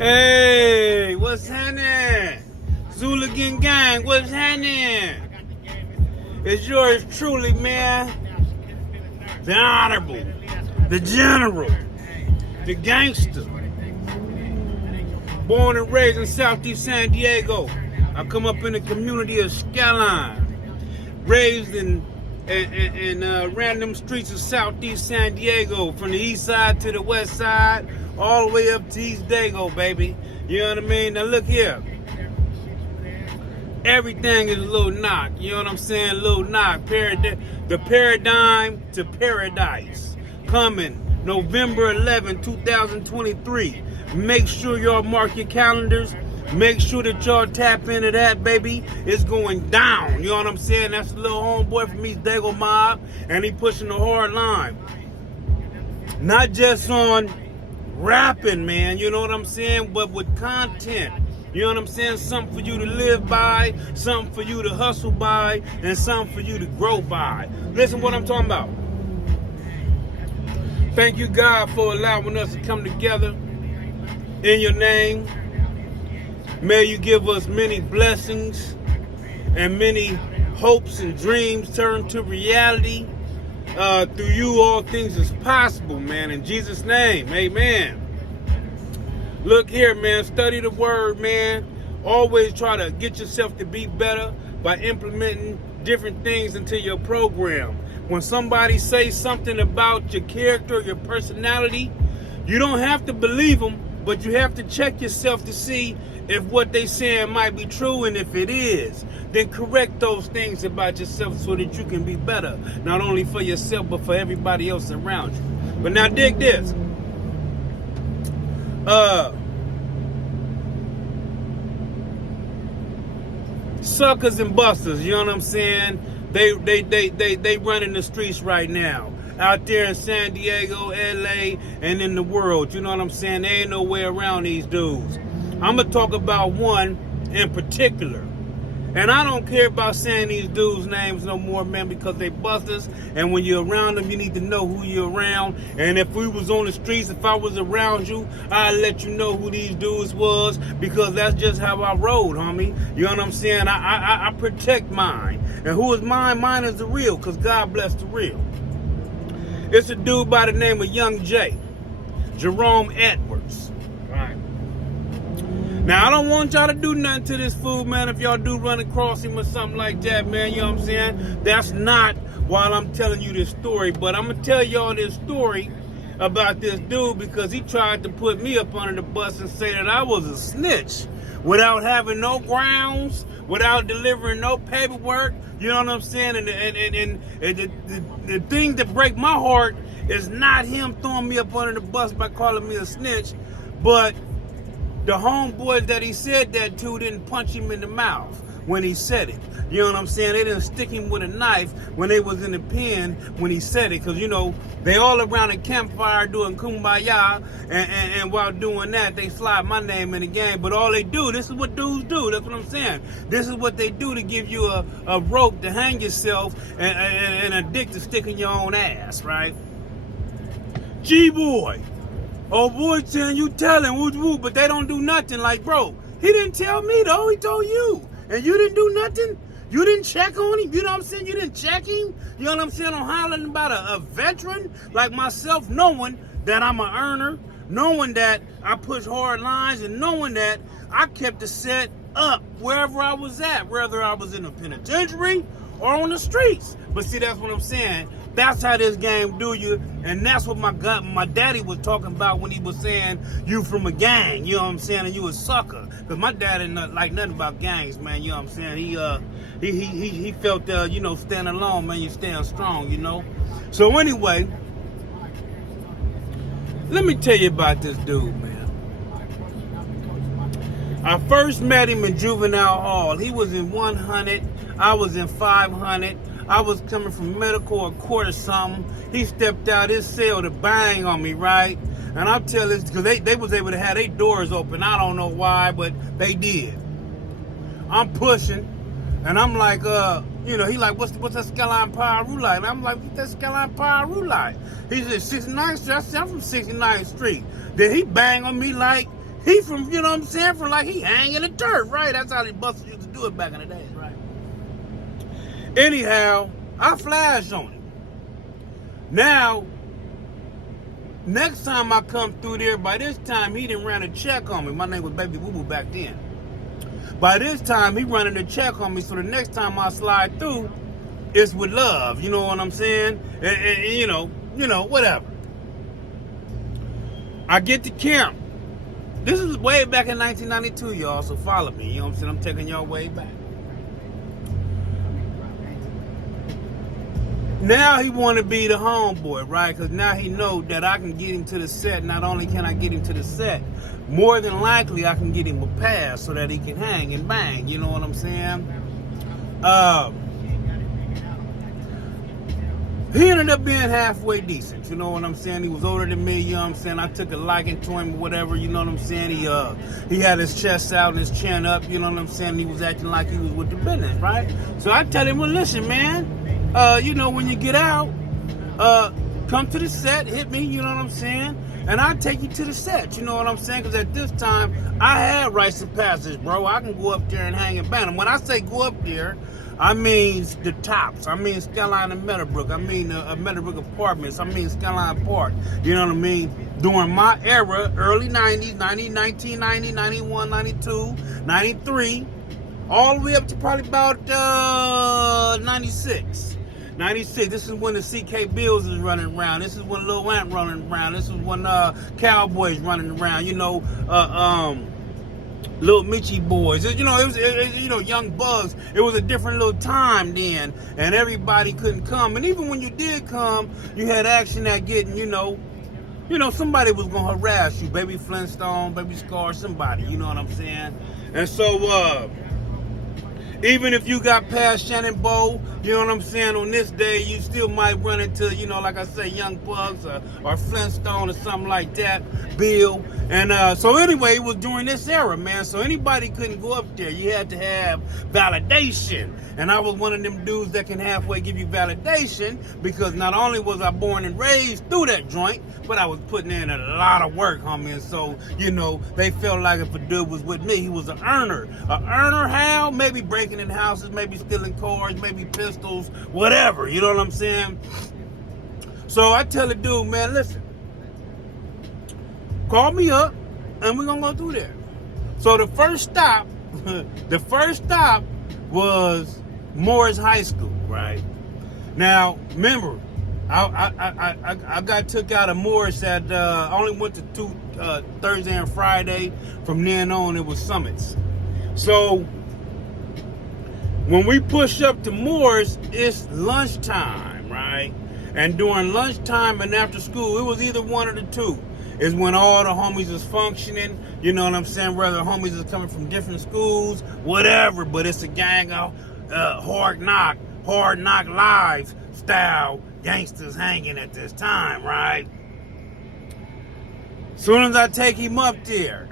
Hey, what's happening? Zooligan Gang, what's happening? It's yours truly, man. The Honorable, the General, the Gangster. Born and raised in Southeast San Diego. I come up in the community of Skyline. Raised in random streets of Southeast San Diego, from the east side to the west side, all the way up to East Dago, baby. You know what I mean? Now look here. Everything is a little knock. You know what I'm saying? Little knock. The paradigm to paradise. Coming November 11, 2023. Make sure y'all mark your calendars. Make sure that y'all tap into that, baby. It's going down. You know what I'm saying? That's a little homeboy from East Dago Mob, and he pushing the hard line. Not just on rapping, man. You know what I'm saying? But with content. You know what I'm saying? Something for you to live by, something for you to hustle by, and something for you to grow by. Listen what I'm talking about. Thank you, God, for allowing us to come together in your name. May you give us many blessings and many hopes and dreams turn to reality. Through you, all things is possible, man. In Jesus' name, amen. Look here, man. Study the word, man. Always try to get yourself to be better by implementing different things into your program. When somebody says something about your character, your personality, you don't have to believe them, but you have to check yourself to see if what they saying might be true, and if it is, then correct those things about yourself so that you can be better, not only for yourself, but for everybody else around you. But now dig this. Suckers and busters, you know what I'm saying? They running the streets right now. Out there in San Diego, LA, and in the world. You know what I'm saying? There ain't no way around these dudes. I'm going to talk about one in particular. And I don't care about saying these dudes' names no more, man, because they busters. And when you're around them, you need to know who you're around. And if we was on the streets, if I was around you, I'd let you know who these dudes was, because that's just how I rode, homie. You know what I'm saying? I protect mine. And who is mine? Mine is the real, because God bless the real. It's a dude by the name of Young J. Jerome Edwards. Right. Now, I don't want y'all to do nothing to this fool, man. If y'all do run across him or something like that, man, you know what I'm saying? That's not while I'm telling you this story. But I'm going to tell y'all this story about this dude because he tried to put me up under the bus and say that I was a snitch without having no grounds, without delivering no paperwork. You know what I'm saying? And the thing that break my heart is not him throwing me up under the bus by calling me a snitch, but the homeboys that he said that to didn't punch him in the mouth when he said it. You know what I'm saying? They didn't stick him with a knife when they was in the pen when he said it. Because, you know, they all around a campfire doing kumbaya. And while doing that, they slide my name in the game. But all they do, this is what dudes do. That's what I'm saying. This is what they do to give you a rope to hang yourself and a dick to stick in your own ass, right? G-boy. Oh, boy, Chan, you tell him, woo, but they don't do nothing. Like, bro, he didn't tell me, though. He told you. And you didn't do nothing? You didn't check on him? You know what I'm saying? You didn't check him? You know what I'm saying? I'm hollering about a veteran like myself, knowing that I'm an earner, knowing that I push hard lines, and knowing that I kept the set up wherever I was at, whether I was in a penitentiary or on the streets. But see, that's what I'm saying. That's how this game do you, and that's what my daddy was talking about when he was saying you from a gang, you know what I'm saying, and you a sucker. Because my dad didn't like nothing about gangs, man, you know what I'm saying. He felt, you know, stand alone, man, you stand strong, you know. So anyway, let me tell you about this dude, man. I first met him in juvenile hall. He was in 100, I was in 500. I was coming from medical, a court or something. He stepped out his cell to bang on me, right? And I'll tell this because they was able to have their doors open. I don't know why, but they did. I'm pushing, and I'm like, you know, he like, what's that Skyline Piru like? And I'm like, what's that Skyline Piru like? He said, 69th Street. I said, I'm from 69th Street. Then he bang on me like He from, you know what I'm saying, from like he hanging the dirt, right? That's how the busters used to do it back in the days, right? Anyhow, I flashed on him. Now, next time I come through there, by this time he done ran a check on me. My name was Baby Boo Boo back then. By this time he running a check on me, so the next time I slide through, it's with love. You know what I'm saying? And you know, whatever. I get to camp. This is way back in 1992, y'all, so follow me. You know what I'm saying? I'm taking y'all way back. Now he want to be the homeboy, right? Because now he know that I can get him to the set. Not only can I get him to the set, more than likely I can get him a pass so that he can hang and bang. You know what I'm saying? He ended up being halfway decent. You know what I'm saying? He was older than me. You know what I'm saying? I took a liking to him or whatever. You know what I'm saying? He had his chest out and his chin up. You know what I'm saying? He was acting like he was with the business, right? So I tell him, well, listen, man. You know, when you get out, come to the set, hit me, you know what I'm saying? And I'll take you to the set, you know what I'm saying? Because at this time, I had rites of passage, bro. I can go up there and hang and bang them. When I say go up there, I mean the tops. I mean Skyline and Meadowbrook. I mean Meadowbrook Apartments. I mean Skyline Park. You know what I mean? During my era, early 90s, 1990, 91, 92, 93, all the way up to probably about 96. 96. This is when the CK Bills is running around. This is when Lil Ant running around. This is when Cowboys running around. You know, Little Mitchie Boys. You know, it was Young Bugs. It was a different little time then, and everybody couldn't come. And even when you did come, you had action at getting, you know, somebody was gonna harass you, Baby Flintstone, Baby Scar, somebody. You know what I'm saying? And so, even if you got past Shannon Bow, you know what I'm saying, on this day, you still might run into, you know, like I say, Young Bugs or Flintstone or something like that, Bill. And so anyway, it was during this era, man. So anybody couldn't go up there. You had to have validation. And I was one of them dudes that can halfway give you validation because not only was I born and raised through that joint, but I was putting in a lot of work, homie. And so, you know, they felt like if a dude was with me, he was an earner. An earner how? Maybe breaking in houses, maybe stealing cars, maybe pistols, whatever. You know what I'm saying? So I tell the dude, man, listen, call me up and we're gonna go through there. So the first stop was Morris High School, right? Now, remember, I got took out of Morris at, I only went to two, Thursday and Friday. From then on, it was summits. So, when we push up to Morris, it's lunchtime, right? And during lunchtime and after school, it was either one of the two. Is when all the homies is functioning, you know what I'm saying? Whether homies is coming from different schools, whatever, but it's a gang of hard knock live style gangsters hanging at this time, right? Soon as I take him up there,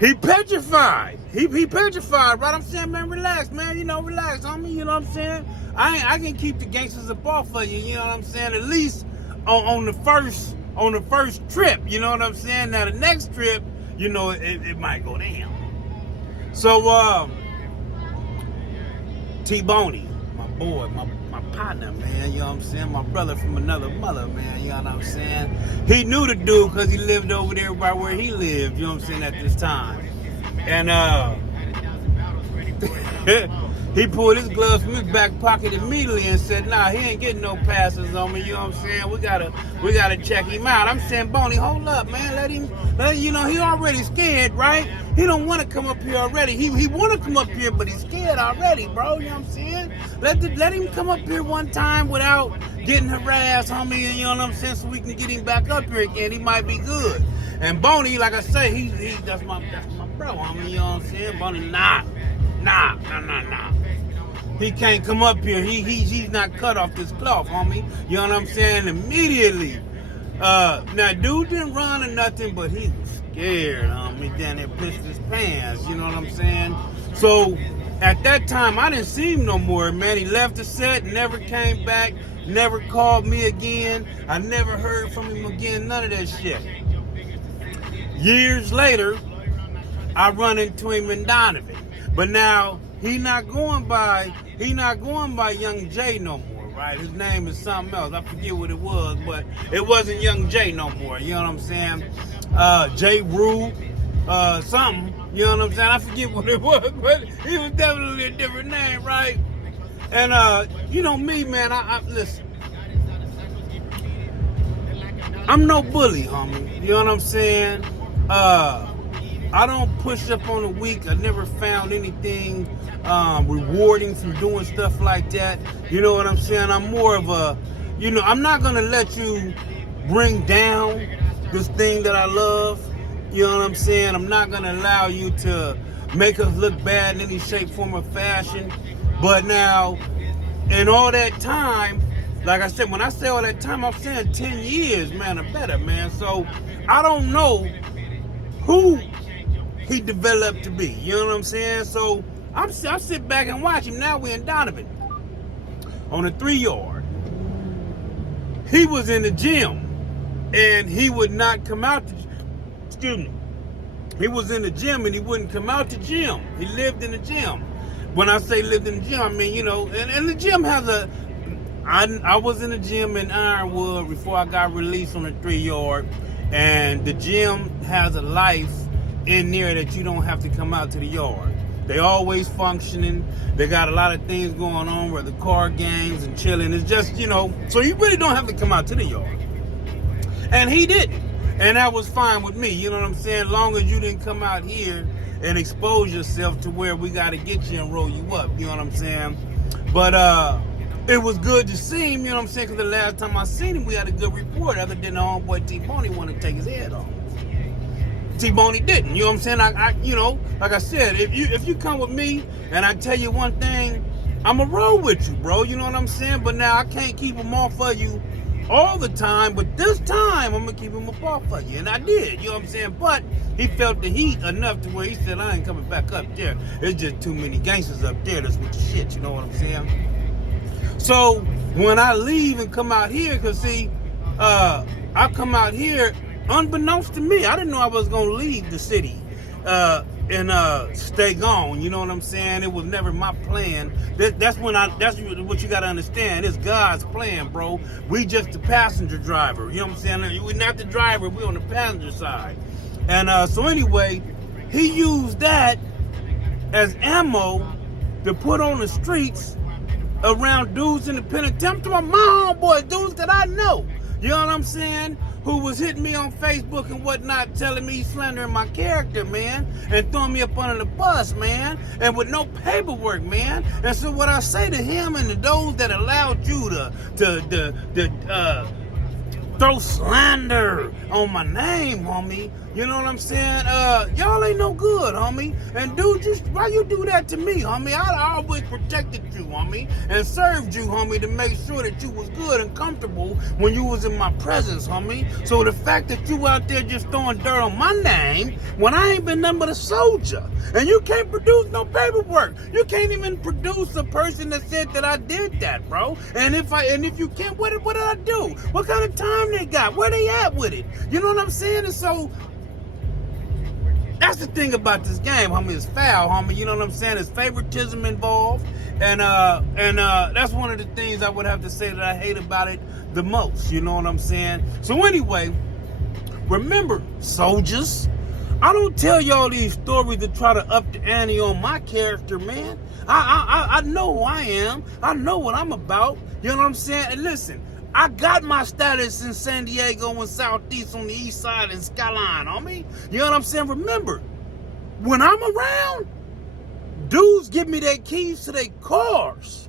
he petrified. He petrified, right? I'm saying, man, relax, man. You know, relax, homie. You know what I'm saying? I can keep the gangsters up off of you. You know what I'm saying? At least on the first trip. You know what I'm saying? Now the next trip, you know, it might go down. So T-Boney, my boy, my partner, man. You know what I'm saying? My brother from another mother, man. You know what I'm saying? He knew the dude because he lived over there by where he lived. You know what I'm saying? At this time. And he pulled his gloves from his back pocket immediately and said, nah, he ain't getting no passes on me, you know what I'm saying? We gotta check him out. I'm saying, Boney, hold up, man. Let him, you know, he already scared, right? He don't want to come up here already. He want to come up here, but he's scared already, bro, you know what I'm saying? Let him come up here one time without getting harassed, homie, you know what I'm saying, so we can get him back up here again. He might be good. And Boney, like I say, that's my bro, homie, you know what I'm saying? Boney, nah. He can't come up here. He's not cut off this cloth, homie. You know what I'm saying? Immediately. Now, dude didn't run or nothing, but he was scared, homie. Then it pissed his pants. You know what I'm saying? So, at that time, I didn't see him no more, man. He left the set, never came back, never called me again. I never heard from him again, none of that shit. Years later, I run into him in Donovan. But now he not going by Young J no more, right? His name is something else. I forget what it was, but it wasn't Young J no more. You know what I'm saying? J. Rue, something. You know what I'm saying? I forget what it was, but he was definitely a different name, right? And you know me, man. I listen. I'm no bully, homie. You know what I'm saying? I don't push up on the weak. I never found anything rewarding from doing stuff like that. You know what I'm saying? I'm more of a, I'm not going to let you bring down this thing that I love. You know what I'm saying? I'm not going to allow you to make us look bad in any shape, form, or fashion. But now, in all that time, like I said, when I say all that time, I'm saying 10 years, man, or better, man. So I don't know who he developed to be. You know what I'm saying? So I sit back and watch him. Now we're in Donovan on a 3-yard. He was in the gym and he would not come out. He was in the gym and he wouldn't come out the gym. He lived in the gym. When I say lived in the gym, I mean, and the gym has I was in the gym in Ironwood before I got released on the 3-yard, and the gym has a life in there that you don't have to come out to the yard. They always functioning. They got a lot of things going on, where the card games and chilling. It's just, so you really don't have to come out to the yard. And he didn't. And that was fine with me. You know what I'm saying? As long as you didn't come out here and expose yourself to where we got to get you and roll you up. You know what I'm saying? But it was good to see him, you know what I'm saying? Because the last time I seen him, we had a good report, other than the homeboy T-Boney wanted to take his head off. T-Boney didn't, you know what I'm saying? I like I said, if you come with me and I tell you one thing, I'ma roll with you, bro. You know what I'm saying? But now I can't keep him off of you all the time, but this time I'm gonna keep him off of you. And I did, you know what I'm saying? But he felt the heat enough to where he said, I ain't coming back up there. There's just too many gangsters up there that's with the shit, you know what I'm saying? So when I leave and come out here, because see, I come out here unbeknownst to me. I didn't know I was going to leave the city and stay gone. You know what I'm saying? It was never my plan. That's what you got to understand. It's God's plan, bro. We just the passenger driver. You know what I'm saying? We're not the driver. We're on the passenger side. And so anyway, he used that as ammo to put on the streets around dudes in the penitentiary. To my homeboy, dudes that I know. You know what I'm saying? Who was hitting me on Facebook and whatnot, telling me slandering my character, man, and throwing me up under the bus, man, and with no paperwork, man. And so what I say to him and to those that allowed you to throw slander on my name, homie. You know what I'm saying? Y'all ain't no good, homie. And dude, why you do that to me, homie? I always protected you, homie, and served you, homie, to make sure that you was good and comfortable when you was in my presence, homie. So the fact that you out there just throwing dirt on my name when I ain't been nothing but a soldier, and you can't produce no paperwork. You can't even produce a person that said that I did that, bro. And if you can't, what did I do? What kind of time they got? Where they at with it? You know what I'm saying? And so that's the thing about this game, homie. It's foul, homie. You know what I'm saying? There's favoritism involved, and that's one of the things I would have to say that I hate about it the most. You know what I'm saying? So anyway, remember, soldiers, I don't tell y'all these stories to try to up the ante on my character, man. I know who I am. I know what I'm about. You know what I'm saying? And listen, I got my status in San Diego and Southeast on the east side and Skyline, homie. You know what I'm saying? Remember, when I'm around, dudes give me their keys to their cars.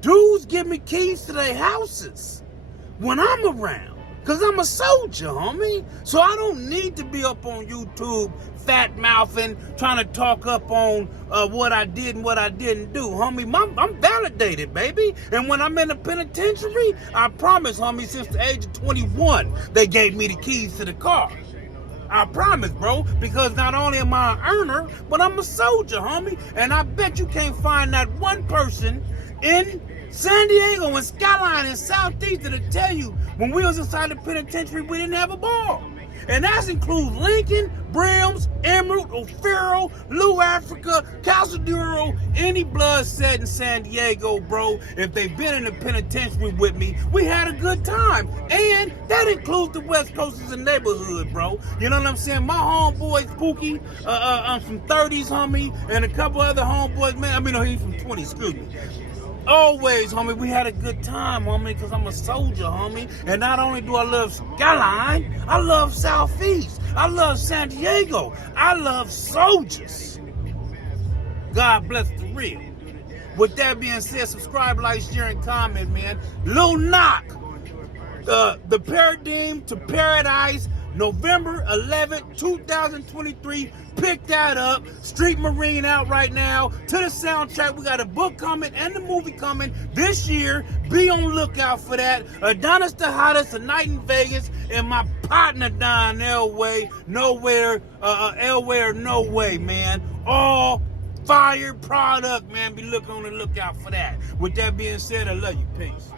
Dudes give me keys to their houses when I'm around. Because I'm a soldier, homie. So I don't need to be up on YouTube fat mouthing, trying to talk up on what I did and what I didn't do, homie. I'm validated, baby. And when I'm in the penitentiary, I promise, homie, since the age of 21, they gave me the keys to the car. I promise, bro, because not only am I an earner, but I'm a soldier, homie. And I bet you can't find that one person in San Diego and Skyline and Southeast that'll tell you when we was inside the penitentiary, we didn't have a ball. And that includes Lincoln, Brims, Emerald, O'Farrell, Lou Africa, Casaduro, any blood set in San Diego, bro. If they've been in the penitentiary with me, we had a good time. And that includes the West Coasters and neighborhood, bro. You know what I'm saying? My homeboy Spooky, I'm from 30s, homie, and a couple other homeboys, man. I mean, no, he's from 20s, excuse me. Always, homie, we had a good time, homie, because I'm a soldier, homie. And not only do I love Skyline, I love Southeast. I love San Diego. I love soldiers. God bless the real. With that being said, subscribe, like, share, and comment, man. Lil Knock, The Paradigm to Paradise, November 11th, 2023. Pick that up. Street Marine out right now. To the soundtrack, we got a book coming and the movie coming this year. Be on the lookout for that. Adonis the Hottest, A Night in Vegas, and my partner Don Elway. Elway or No Way, man. All fire product, man. Be looking on the lookout for that. With that being said, I love you. Peace.